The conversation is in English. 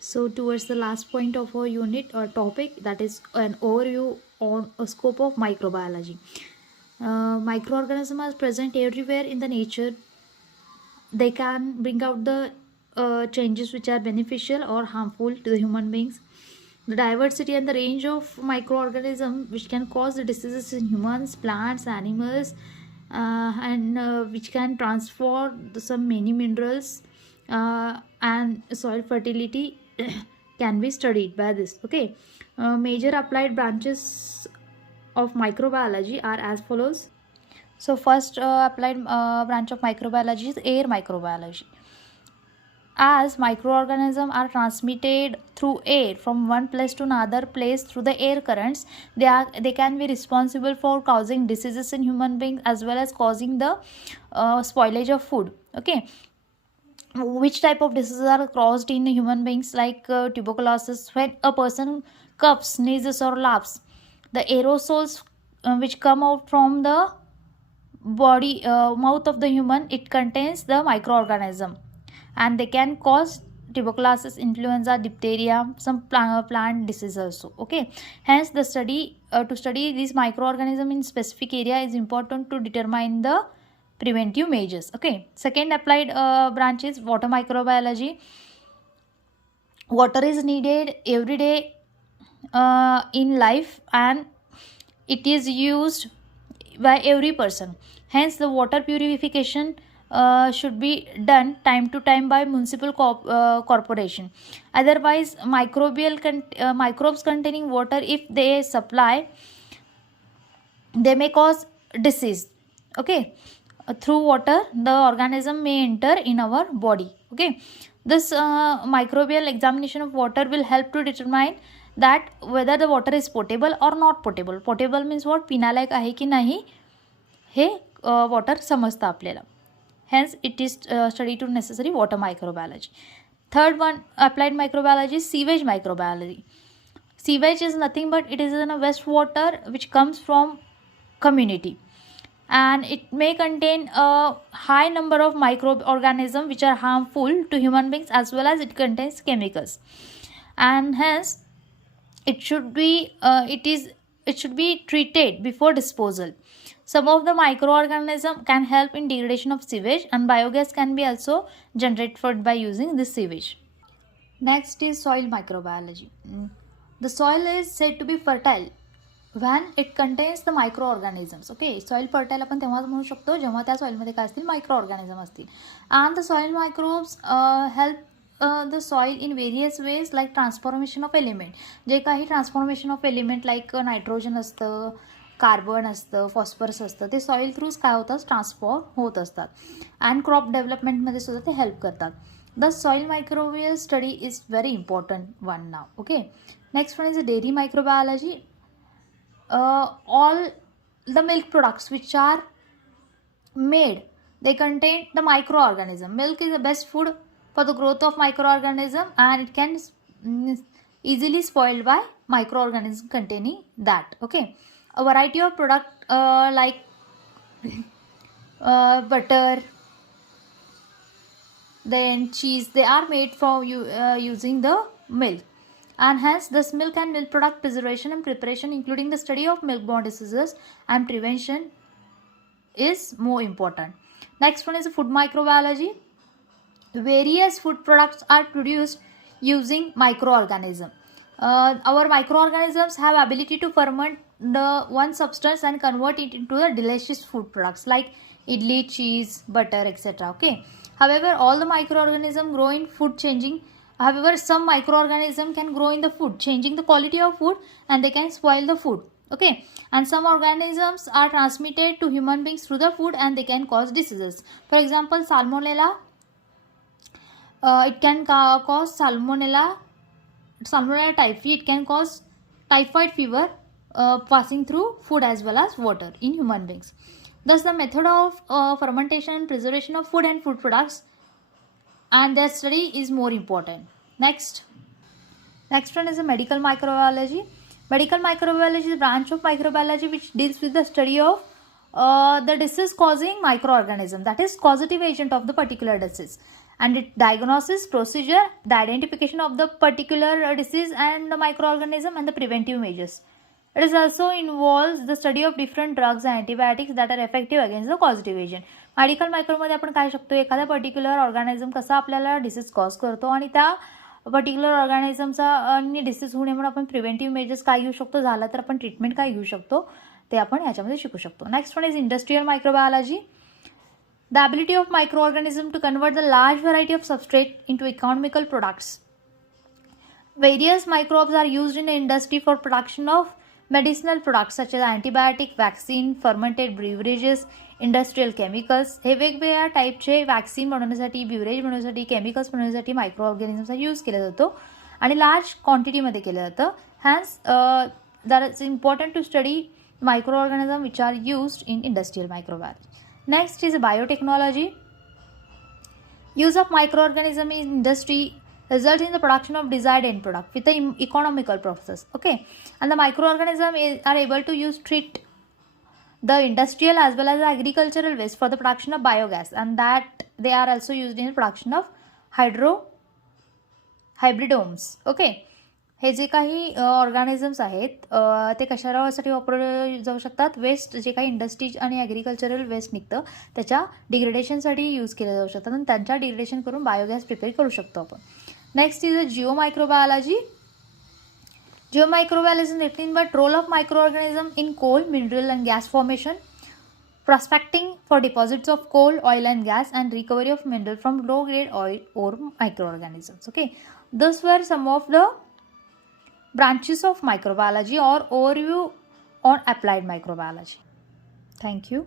So towards the last point of our unit or topic, that is an overview on a scope of microbiology. Microorganisms are present everywhere in the nature. They can bring out the changes which are beneficial or harmful to the human beings. The diversity and the range of microorganisms which can cause the diseases in humans, plants, animals, and which can transfer some many minerals and soil fertility can be studied by this. Okay, major applied branches of microbiology are as follows. So first applied branch of microbiology is air microbiology. As microorganisms are transmitted through air from one place to another place through the air currents, they can be responsible for causing diseases in human beings as well as causing the spoilage of food. Okay, which type of diseases are caused in human beings, like tuberculosis? When a person coughs, sneezes, or laughs, the aerosols which come out from the body mouth of the human, it contains the microorganism, and they can cause tuberculosis, influenza, diphtheria, some plant disease also. Okay, hence the study to study this microorganism in specific area is important to determine the preventive measures. Okay, second applied branch is water microbiology. Water is needed every day in life, and it is used by every person. Hence the water purification should be done time to time by municipal corporation. Otherwise microbes containing water, if they supply, they may cause disease. Okay, through water the organism may enter in our body. Okay, this microbial examination of water will help to determine that whether the water is potable or not potable. Potable means what? पिण्यालायक आहे की नाही हे water समजतं आपल्याला. Hence it is study to necessary water microbiology. Third one applied microbiology is sewage microbiology. Sewage is nothing but it is in a wastewater which comes from community, and it may contain a high number of microorganisms which are harmful to human beings, as well as it contains chemicals, and hence it should be treated before disposal. Some of the microorganisms can help in degradation of sewage, and biogas can be also generated by using this sewage. Next is soil microbiology. The soil is said to be fertile when it contains the microorganisms. Okay, soil fertile आपण तेव्हाच म्हणू शकतो जेव्हा त्या सॉइलमध्ये काय असतील, मायक्रोऑर्गॅनिझम असतील. And the soil microbes help the soil in various ways, like transformation of element. जे काही transformation of element like nitrogen असतं, कार्बन असतं, फॉस्फरस असतं, ते सॉईल थ्रूच काय होतं, ट्रान्सफॉर्म होत असतात. अँड क्रॉप डेव्हलपमेंटमध्ये सुद्धा ते हेल्प करतात. The soil microbial study is very important one now. Okay, next one is dairy microbiology. All the milk products which are made, they contain the microorganism. Milk is the best food for the growth of microorganism, and it can easily spoiled by microorganism containing that. Okay, a variety of product like butter, then cheese, they are made from using the milk, and hence this milk and milk product preservation and preparation, including the study of milk-borne diseases and prevention, is more important. Next one is food microbiology. Various food products are produced using microorganism. Our microorganisms have ability to ferment the one substance and convert it into the delicious food products like idli, cheese, butter, etc. Okay, however all the microorganisms grow in food changing. However, some microorganisms can grow in the food, changing the quality of food, and they can spoil the food. Okay, and some organisms are transmitted to human beings through the food, and they can cause diseases. For example, salmonella. It can cause salmonella typhi. It can cause typhoid fever passing through food as well as water in human beings. Thus, the method of fermentation and preservation of food and food products and their study is more important. Next one is the medical microbiology. Medical microbiology is a branch of microbiology which deals with the study of the disease causing microorganism, that is causative agent of the particular disease. and it diagnosis procedure, the identification of the particular disease and the microorganism, and the preventive measures. It is also involves the study of different drugs and antibiotics that are effective against the causative agent. Medical मायक्रोमध्ये आपण काय शकतो, एखादा particular organism कसा आपल्याला disease cause करतो आणि त्या पर्टिक्युलर ऑर्गॅनिझमचा डिसीज होऊ नये म्हणून आपण प्रिव्हेंटिव्ह मेजर्स काय घेऊ शकतो, झालं तर आपण ट्रीटमेंट काय घेऊ शकतो ते आपण याच्यामध्ये शिकू शकतो. Next one is industrial microbiology. The ability of microorganism to convert the large variety of substrate into economical products. Various microbes are used in the industry for production of medicinal products such as antibiotic, vaccine, fermented beverages, industrial chemicals. हे वेगवेगळ्या टाईपचे vaccine बनवण्यासाठी, beverage बनवण्यासाठी, chemicals बनवण्यासाठी micro ऑर्गॅनिझमचा use केला जातो आणि large क्वांटिटीमध्ये केलं जातं. Hence that is important to study microorganism which are used in industrial microbiology. Next is biotechnology. Use of microorganism in industry result in the production of desired end product with the economical process. Okay, and the microorganism are able to treat the industrial as well as the agricultural waste for the production of biogas, and that they are also used in the production of hybridomes. Okay, हे जे काही organisms आहेत ते कशासाठी वापरले जाऊ शकतात, waste जे काही industries आणि agricultural waste निघतं त्याच्या डिग्रेडेशनसाठी यूज केले जाऊ शकतात आणि त्यांच्या डिग्रेडेशन करून बायोगॅस प्रिपेअर करू शकतो आपण. Next is a geomicrobiology. Geomicrobiology is nothing but role of microorganism in coal, mineral and gas formation, prospecting for deposits of coal, oil and gas, and recovery of mineral from low grade oil or microorganisms. Okay, those were some of the branches of microbiology or overview on applied microbiology. Thank you.